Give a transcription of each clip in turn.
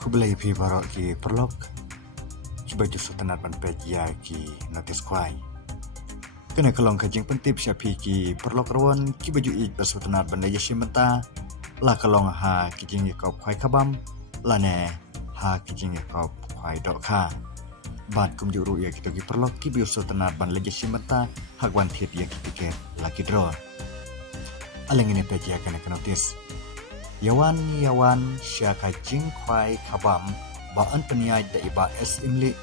Kublai pi barok ki perlok ki baju sutanat pan pejia ki notis kwai. Kena kelong kajing pentip syapi ki perlok rawan ki baju ik bersutanat ban leje simenta la kelong ha kijing yakop kwai kabam la ne ha kijing yakop kwai dok kha. Bat kum juru ya kita ki perlok ki biur sutanat ban leje simenta hagwan thiet ya ki tiket la ki draw. Aleng ini pejia kena notis. Yawan sya kajing kwai kabam baan peniai da iba es imli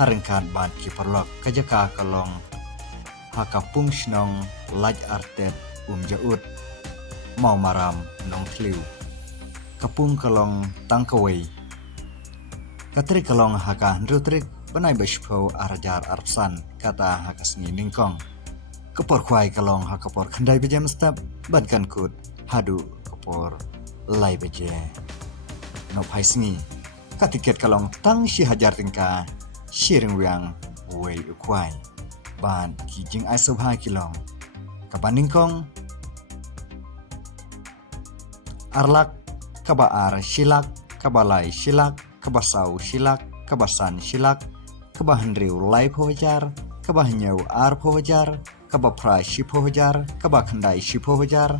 harengkan ban ki perlok kajaka kalong hakapung snong laj artet jaut mau maram nong tliu kapung kalong tangkawai katri kalong haka ndrutrik banai bashpo arajar arpsan kata hakasni ningkong kepor kwai kalong hakapor khandai bejam stap bankan kut hadu kapor lai beje no paisngi katiket kalong tang si hajar tingka shiring wiang wei ukwai ban kijing aisob ha kilong kapaning kong arlak kabaar silak kabalai silak kabasau silak kabasan silak kabahandriu lai phojar kabahnyau ar phojar kabapra shi phojar kabakhandai shi phojar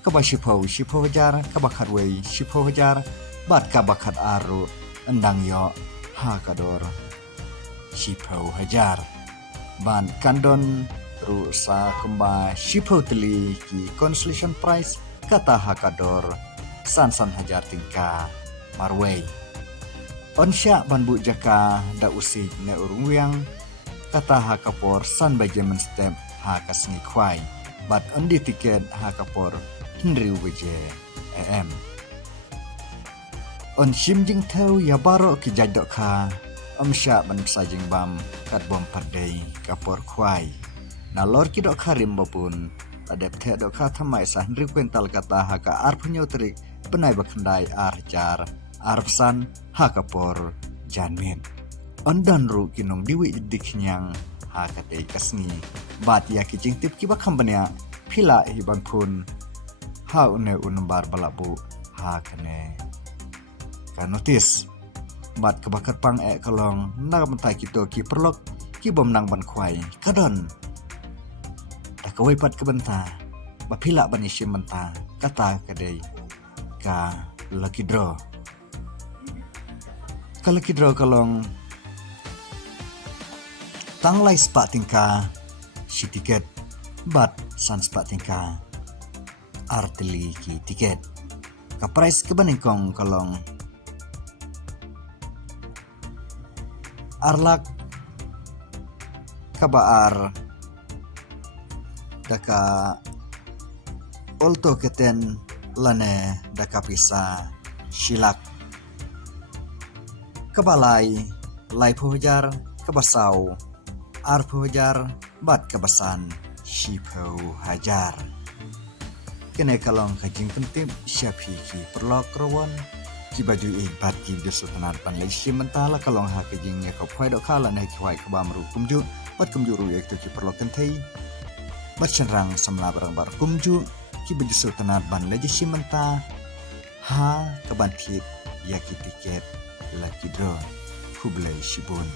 kabashipau shi phojar kabakharwei shi phojar bat kabakhat aru endang yo ha kador shipau hajar ban kandon ru sa kumba shipau teli ki consolation prize kata hakador san hajar tingka marwei onsya ban bu jaka da usi ne urung wiang kata hakapor san bajemen step hakasngi kwai bat ondi tiket hakapor hinriu beje em on shimjing thau ya baro ki jadok kha amsha ban sajing bam kat bom padai kapor khwai na lor ki dok kharim bapun adep the dok kha thamai sa hinriu kwental kata haka ar phunyo trik benai bakhandai ar jar ar pesan hakapor janmin ondan ru kinong diwi diknyang hakate kasni bat ya ki jingtip ki bakham banya phila hiban phun ha une unumbar balabu ha kane kan notis bat kebakat pang kalong nak mentai kito ki perlok ki bom nang ban khwai kadon tak kawai pat kebenta bapila ban isim menta kata kadai ka lucky draw kalong tanglai spa tingka si tiket bat san spa tingka arteli ki tiket ka price kebaningkong kalong arlak kabaar daka olto keten lane daka pisa silak kabalai lai phojar kabasau ar phojar bat kabasan shipau hajar kene kalong kajing pentim syapi ki perlok rawan ki baju bat ki desutanat pan leisi mentala kalong ha kajing ya ko phai dok khala nai khwai khabam ru kumju bat kumju ru ek to ki perlok kenthei bat cenrang samla barang bar kumju ki baju desutanat ban leisi menta ha kaban thit ya ki tiket lucky draw kublai shibun